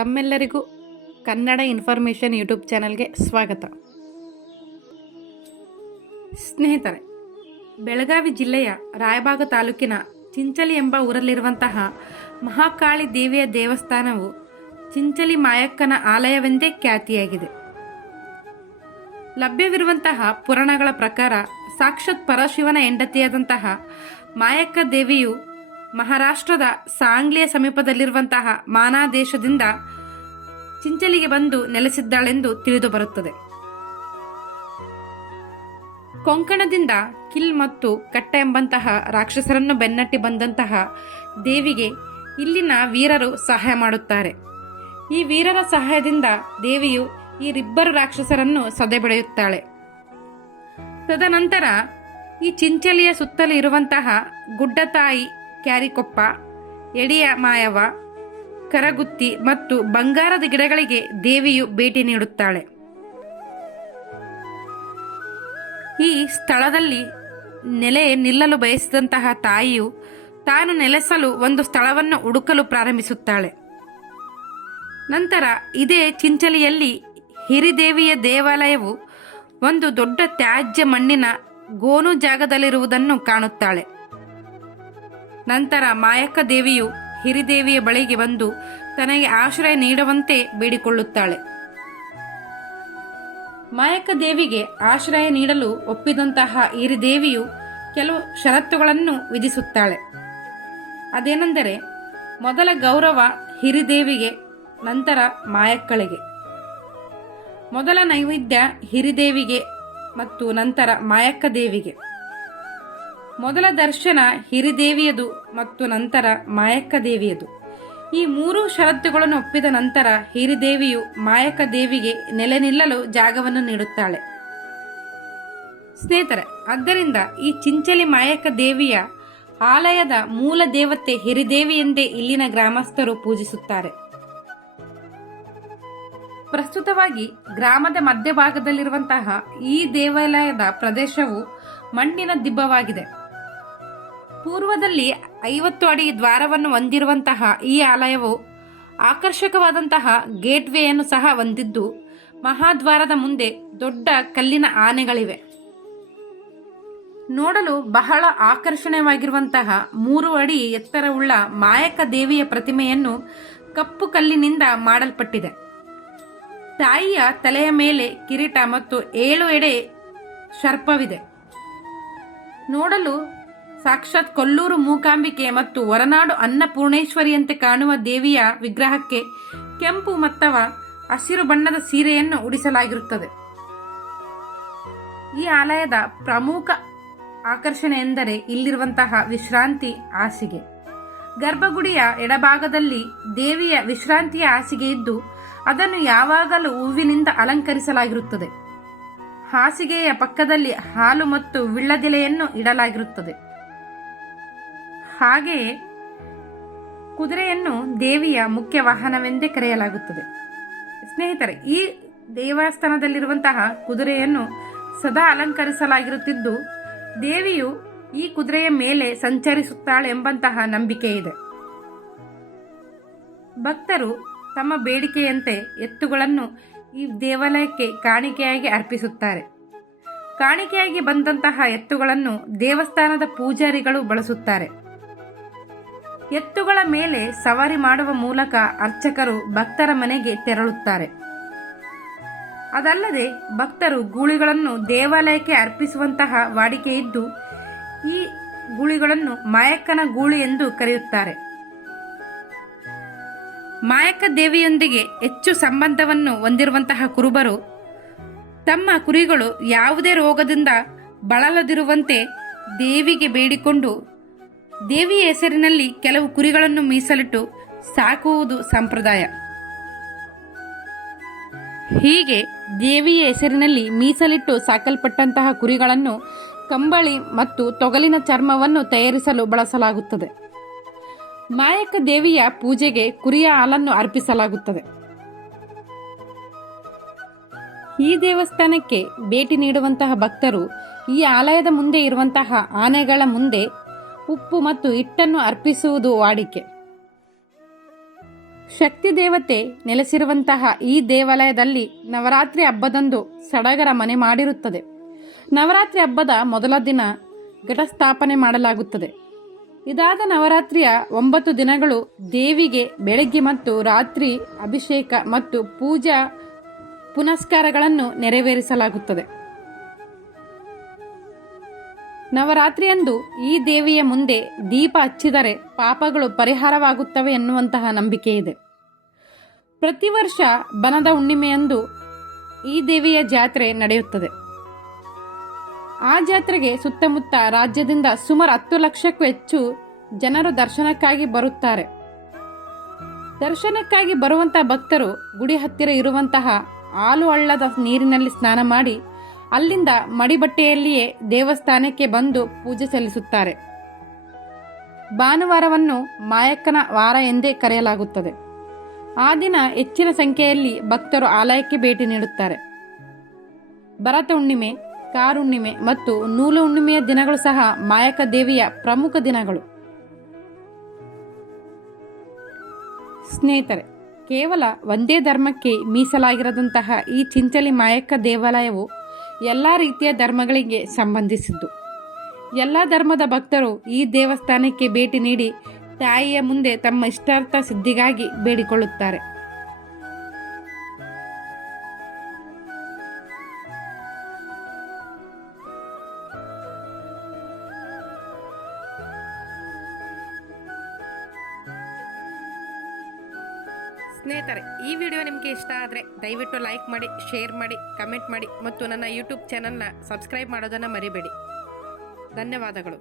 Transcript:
ತಮ್ಮೆಲ್ಲರಿಗೂ Kannada information YouTube ಚಾನಲ್ಗೆ ಸ್ವಾಗತ. ಸ್ನೇಹಿತರೆ, ಬೆಳಗಾವಿ ಜಿಲ್ಲೆಯ ರಾಯಬಾಗ ತಾಲೂಕಿನ ಚಿಂಚಲಿ ಎಂಬ ಊರಲ್ಲಿರುವಂತಹ ಮಹಾಕಾಳಿ ದೇವಿಯ ದೇವಸ್ಥಾನವು ಚಿಂಚಲಿ ಮಾಯಕ್ಕನ ಆಲಯವೆಂದೇ ಖ್ಯಾತಿಯಾಗಿದೆ. ಲಭ್ಯವಿರುವಂತಹ ಪುರಾಣಗಳ ಪ್ರಕಾರ ಸಾಕ್ಷಾತ್ ಪರಶಿವನ ಹೆಂಡತಿಯಾದಂತಹ ಮಾಯಕ್ಕ ದೇವಿಯು ಮಹಾರಾಷ್ಟ್ರದ ಸಾಂಗ್ಲಿಯ ಸಮೀಪದಲ್ಲಿರುವಂತಹ ಮಾನಾ ದೇಶದಿಂದ ಚಿಂಚಲಿಗೆ ಬಂದು ನೆಲೆಸಿದ್ದಾಳೆಂದು ತಿಳಿದು ಬರುತ್ತದೆ. ಕೊಂಕಣದಿಂದ ಕಿಲ್ ಮತ್ತು ಕಟ್ಟ ಎಂಬಂತಹ ರಾಕ್ಷಸರನ್ನು ಬೆನ್ನಟ್ಟಿ ಬಂದಂತಹ ದೇವಿಗೆ ಇಲ್ಲಿನ ವೀರರು ಸಹಾಯ ಮಾಡುತ್ತಾರೆ. ಈ ವೀರರ ಸಹಾಯದಿಂದ ದೇವಿಯು ಈ ಇಬ್ಬರು ರಾಕ್ಷಸರನ್ನು ಸದೆಬಡಿಯುತ್ತಾಳೆ. ತದನಂತರ ಈ ಚಿಂಚಲಿಯ ಸುತ್ತಲೂ ಇರುವಂತಹ ಗುಡ್ಡತಾಯಿ, ಕ್ಯಾರಿಕೊಪ್ಪ, ಎಡಿಯ ಮಾಯವ, ಕರಗುತ್ತಿ ಮತ್ತು ಬಂಗಾರದ ಗಿಡಗಳಿಗೆ ದೇವಿಯು ಭೇಟಿ ನೀಡುತ್ತಾಳೆ. ಈ ಸ್ಥಳದಲ್ಲಿ ನಿಲ್ಲಲು ಬಯಸಿದಂತಹ ತಾಯಿಯು ತಾನು ನೆಲೆಸಲು ಒಂದು ಸ್ಥಳವನ್ನು ಹುಡುಕಲು ಪ್ರಾರಂಭಿಸುತ್ತಾಳೆ. ನಂತರ ಇದೇ ಚಿಂಚಲಿಯಲ್ಲಿ ಹಿರಿದೇವಿಯ ದೇವಾಲಯವು ಒಂದು ದೊಡ್ಡ ತ್ಯಾಜ್ಯ ಮಣ್ಣಿನ ಗೋನು ಜಾಗದಲ್ಲಿರುವುದನ್ನು ಕಾಣುತ್ತಾಳೆ. ನಂತರ ಮಾಯಕ್ಕ ದೇವಿಯು ಹಿರಿದೇವಿಯ ಬಳಿಗೆ ಬಂದು ತನಗೆ ಆಶ್ರಯ ನೀಡುವಂತೆ ಬೇಡಿಕೊಳ್ಳುತ್ತಾಳೆ. ಮಾಯಕ್ಕ ದೇವಿಗೆ ಆಶ್ರಯ ನೀಡಲು ಒಪ್ಪಿದಂತಹ ಹಿರಿದೇವಿಯು ಕೆಲವು ಷರತ್ತುಗಳನ್ನು ವಿಧಿಸುತ್ತಾಳೆ. ಅದೇನೆಂದರೆ, ಮೊದಲ ಗೌರವ ಹಿರಿದೇವಿಗೆ, ನಂತರ ಮಾಯಕ್ಕಳಿಗೆ. ಮೊದಲ ನೈವೇದ್ಯ ಹಿರಿದೇವಿಗೆ ಮತ್ತು ನಂತರ ಮಾಯಕ್ಕ ದೇವಿಗೆ. ಮೊದಲ ದರ್ಶನ ಹಿರಿದೇವಿಯದು ಮತ್ತು ನಂತರ ಮಾಯಕ್ಕ ದೇವಿಯದು. ಈ ಮೂರು ಷರತ್ತುಗಳನ್ನು ಒಪ್ಪಿದ ನಂತರ ಹಿರಿದೇವಿಯು ಮಾಯಕ್ಕ ದೇವಿಗೆ ನೆಲೆ ನಿಲ್ಲಲು ಜಾಗವನ್ನು ನೀಡುತ್ತಾಳೆ. ಸ್ನೇಹಿತರೆ, ಆದ್ದರಿಂದ ಈ ಚಿಂಚಲಿ ಮಾಯಕ್ಕ ದೇವಿಯ ಆಲಯದ ಮೂಲ ದೇವತೆ ಹಿರಿದೇವಿ ಎಂದೇ ಇಲ್ಲಿನ ಗ್ರಾಮಸ್ಥರು ಪೂಜಿಸುತ್ತಾರೆ. ಪ್ರಸ್ತುತವಾಗಿ ಗ್ರಾಮದ ಮಧ್ಯಭಾಗದಲ್ಲಿರುವಂತಹ ಈ ದೇವಾಲಯದ ಪ್ರದೇಶವು ಮಣ್ಣಿನ ದಿಬ್ಬವಾಗಿದೆ. ಪೂರ್ವದಲ್ಲಿ 50 ಅಡಿ ದ್ವಾರವನ್ನು ಹೊಂದಿರುವಂತಹ ಈ ಆಲಯವು ಆಕರ್ಷಕವಾದಂತಹ ಗೇಟ್ವೇಯನ್ನು ಸಹ ಹೊಂದಿದ್ದು, ಮಹಾದ್ವಾರದ ಮುಂದೆ ದೊಡ್ಡ ಕಲ್ಲಿನ ಆನೆಗಳಿವೆ. ನೋಡಲು ಬಹಳ ಆಕರ್ಷಣೀಯವಾಗಿರುವಂತಹ 3 ಅಡಿ ಎತ್ತರವುಳ್ಳ ಮಾಯಕ್ಕ ದೇವಿಯ ಪ್ರತಿಮೆಯನ್ನು ಕಪ್ಪು ಕಲ್ಲಿನಿಂದ ಮಾಡಲ್ಪಟ್ಟಿದೆ. ತಾಯಿಯ ತಲೆಯ ಮೇಲೆ ಕಿರೀಟ ಮತ್ತು 7 ಎಡೆ ಸರ್ಪವಿದೆ. ನೋಡಲು ಸಾಕ್ಷಾತ್ ಕೊಲ್ಲೂರು ಮೂಕಾಂಬಿಕೆ ಮತ್ತು ಹೊರನಾಡು ಅನ್ನಪೂರ್ಣೇಶ್ವರಿಯಂತೆ ಕಾಣುವ ದೇವಿಯ ವಿಗ್ರಹಕ್ಕೆ ಕೆಂಪು ಅಥವಾ ಹಸಿರು ಬಣ್ಣದ ಸೀರೆಯನ್ನು ಉಡಿಸಲಾಗಿರುತ್ತದೆ. ಈ ಆಲಯದ ಪ್ರಮುಖ ಆಕರ್ಷಣೆ ಎಂದರೆ ಇಲ್ಲಿರುವಂತಹ ವಿಶ್ರಾಂತಿ ಹಾಸಿಗೆ. ಗರ್ಭಗುಡಿಯ ಎಡಭಾಗದಲ್ಲಿ ದೇವಿಯ ವಿಶ್ರಾಂತಿಯ ಹಾಸಿಗೆ ಇದ್ದು, ಅದನ್ನು ಯಾವಾಗಲೂ ಹೂವಿನಿಂದ ಅಲಂಕರಿಸಲಾಗಿರುತ್ತದೆ. ಹಾಸಿಗೆಯ ಪಕ್ಕದಲ್ಲಿ ಹಾಲು ಮತ್ತು ವಿಳ್ಯದೆಲೆಯನ್ನು ಇಡಲಾಗಿರುತ್ತದೆ. ಹಾಗೆಯೇ ಕುದುರೆಯನ್ನು ದೇವಿಯ ಮುಖ್ಯ ವಾಹನವೆಂದೇ ಕರೆಯಲಾಗುತ್ತದೆ. ಸ್ನೇಹಿತರೆ, ಈ ದೇವಸ್ಥಾನದಲ್ಲಿರುವಂತಹ ಕುದುರೆಯನ್ನು ಸದಾ ಅಲಂಕರಿಸಲಾಗಿರುತ್ತಿದ್ದು, ದೇವಿಯು ಈ ಕುದುರೆಯ ಮೇಲೆ ಸಂಚರಿಸುತ್ತಾಳೆ ಎಂಬಂತಹ ನಂಬಿಕೆ ಇದೆ. ಭಕ್ತರು ತಮ್ಮ ಬೇಡಿಕೆಯಂತೆ ಎತ್ತುಗಳನ್ನು ಈ ದೇವಾಲಯಕ್ಕೆ ಕಾಣಿಕೆಯಾಗಿ ಅರ್ಪಿಸುತ್ತಾರೆ. ಕಾಣಿಕೆಯಾಗಿ ಬಂದಂತಹ ಎತ್ತುಗಳನ್ನು ದೇವಸ್ಥಾನದ ಪೂಜಾರಿಗಳು ಬಳಸುತ್ತಾರೆ. ಎತ್ತುಗಳ ಮೇಲೆ ಸವಾರಿ ಮಾಡುವ ಮೂಲಕ ಅರ್ಚಕರು ಭಕ್ತರ ಮನೆಗೆ ತೆರಳುತ್ತಾರೆ. ಅದಲ್ಲದೆ ಭಕ್ತರು ಗೂಳಿಗಳನ್ನು ದೇವಾಲಯಕ್ಕೆ ಅರ್ಪಿಸುವಂತಹ ವಾಡಿಕೆ ಇದ್ದು, ಈ ಗೂಳಿಗಳನ್ನು ಮಾಯಕ್ಕನ ಗೂಳಿ ಎಂದು ಕರೆಯುತ್ತಾರೆ. ಮಾಯಕ್ಕ ದೇವಿಯೊಂದಿಗೆ ಹೆಚ್ಚು ಸಂಬಂಧವನ್ನು ಹೊಂದಿರುವಂತಹ ಕುರುಬರು ತಮ್ಮ ಕುರಿಗಳು ಯಾವುದೇ ರೋಗದಿಂದ ಬಳಲದಿರುವಂತೆ ದೇವಿಗೆ ಬೇಡಿಕೊಂಡು ದೇವಿಯ ಹೆಸರಿನಲ್ಲಿ ಕೆಲವು ಕುರಿಗಳನ್ನು ಮೀಸಲಿಟ್ಟು ಸಾಕುವುದು ಸಂಪ್ರದಾಯ. ಹೀಗೆ ದೇವಿಯ ಹೆಸರಿನಲ್ಲಿ ಮೀಸಲಿಟ್ಟು ಸಾಕಲ್ಪಟ್ಟಂತಹ ಕುರಿಗಳನ್ನು ಕಂಬಳಿ ಮತ್ತು ತೊಗಲಿನ ಚರ್ಮವನ್ನು ತಯಾರಿಸಲು ಬಳಸಲಾಗುತ್ತದೆ. ಮಾಯಕ್ಕ ದೇವಿಯ ಪೂಜೆಗೆ ಕುರಿಯ ಹಾಲನ್ನು ಅರ್ಪಿಸಲಾಗುತ್ತದೆ. ಈ ದೇವಸ್ಥಾನಕ್ಕೆ ಭೇಟಿ ನೀಡುವಂತಹ ಭಕ್ತರು ಈ ಆಲಯದ ಮುಂದೆ ಇರುವಂತಹ ಆನೆಗಳ ಮುಂದೆ ಉಪ್ಪು ಮತ್ತು ಹಿಟ್ಟನ್ನು ಅರ್ಪಿಸುವುದು ವಾಡಿಕೆ. ಶಕ್ತಿ ದೇವತೆ ನೆಲೆಸಿರುವಂತಹ ಈ ದೇವಾಲಯದಲ್ಲಿ ನವರಾತ್ರಿ ಹಬ್ಬದಂದು ಸಡಗರ ಮನೆ ಮಾಡಿರುತ್ತದೆ. ನವರಾತ್ರಿ ಹಬ್ಬದ ಮೊದಲ ದಿನ ಘಟಸ್ಥಾಪನೆ ಮಾಡಲಾಗುತ್ತದೆ. ಇದಾದ ನವರಾತ್ರಿಯ 9 ದಿನಗಳು ದೇವಿಗೆ ಬೆಳಗ್ಗೆ ಮತ್ತು ರಾತ್ರಿ ಅಭಿಷೇಕ ಮತ್ತು ಪೂಜಾ ಪುನಸ್ಕಾರಗಳನ್ನು ನೆರವೇರಿಸಲಾಗುತ್ತದೆ. ನವರಾತ್ರಿಯಂದು ಈ ದೇವಿಯ ಮುಂದೆ ದೀಪ ಹಚ್ಚಿದರೆ ಪಾಪಗಳು ಪರಿಹಾರವಾಗುತ್ತವೆ ಎನ್ನುವಂತಹ ನಂಬಿಕೆ ಇದೆ. ಪ್ರತಿ ವರ್ಷ ಬನದ ಹುಣ್ಣಿಮೆಯಂದು ಈ ದೇವಿಯ ಜಾತ್ರೆ ನಡೆಯುತ್ತದೆ. ಆ ಜಾತ್ರೆಗೆ ಸುತ್ತಮುತ್ತ ರಾಜ್ಯದಿಂದ ಸುಮಾರು 10 ಲಕ್ಷಕ್ಕೂ ಹೆಚ್ಚು ಜನರು ದರ್ಶನಕ್ಕಾಗಿ ಬರುತ್ತಾರೆ. ದರ್ಶನಕ್ಕಾಗಿ ಬರುವಂತಹ ಭಕ್ತರು ಗುಡಿ ಹತ್ತಿರ ಇರುವಂತಹ ಹಾಲು ಹಳ್ಳದ ನೀರಿನಲ್ಲಿ ಸ್ನಾನ ಮಾಡಿ ಅಲ್ಲಿಂದ ಮಡಿಬಟ್ಟೆಯಲ್ಲಿಯೇ ದೇವಸ್ಥಾನಕ್ಕೆ ಬಂದು ಪೂಜೆ ಸಲ್ಲಿಸುತ್ತಾರೆ. ಭಾನುವಾರವನ್ನು ಮಾಯಕ್ಕನ ವಾರ ಎಂದೇ ಕರೆಯಲಾಗುತ್ತದೆ. ಆ ದಿನ ಹೆಚ್ಚಿನ ಸಂಖ್ಯೆಯಲ್ಲಿ ಭಕ್ತರು ಆಲಯಕ್ಕೆ ಭೇಟಿ ನೀಡುತ್ತಾರೆ. ಭರತ ಹುಣ್ಣಿಮೆ, ಕಾರುಣ್ಣಿಮೆ ಮತ್ತು ನೂಲು ಹುಣ್ಣಿಮೆಯ ದಿನಗಳು ಸಹ ಮಾಯಕ್ಕ ದೇವಿಯ ಪ್ರಮುಖ ದಿನಗಳು. ಸ್ನೇಹಿತರೆ, ಕೇವಲ ಒಂದೇ ಧರ್ಮಕ್ಕೆ ಮೀಸಲಾಗಿರದಂತಹ ಈ ಚಿಂಚಲಿ ಮಾಯಕ್ಕ ದೇವಾಲಯವು ಎಲ್ಲ ರೀತಿಯ ಧರ್ಮಗಳಿಗೆ ಸಂಬಂಧಿಸಿದ್ದು. ಎಲ್ಲ ಧರ್ಮದ ಭಕ್ತರು ಈ ದೇವಸ್ಥಾನಕ್ಕೆ ಭೇಟಿ ನೀಡಿ ತಾಯಿಯ ಮುಂದೆ ತಮ್ಮ ಇಷ್ಟಾರ್ಥ ಸಿದ್ಧಿಗಾಗಿ ಬೇಡಿಕೊಳ್ಳುತ್ತಾರೆ. ಸ್ನೇಹಿತರೆ, ಈ ವಿಡಿಯೋ ನಿಮಗೆ ಇಷ್ಟ ಆದರೆ ದಯವಿಟ್ಟು ಲೈಕ್ ಮಾಡಿ, ಶೇರ್ ಮಾಡಿ, ಕಮೆಂಟ್ ಮಾಡಿ ಮತ್ತು ನನ್ನ ಯೂಟ್ಯೂಬ್ ಚಾನಲ್ನ ಸಬ್ಸ್ಕ್ರೈಬ್ ಮಾಡೋದನ್ನು ಮರಿಬೇಡಿ. ಧನ್ಯವಾದಗಳು.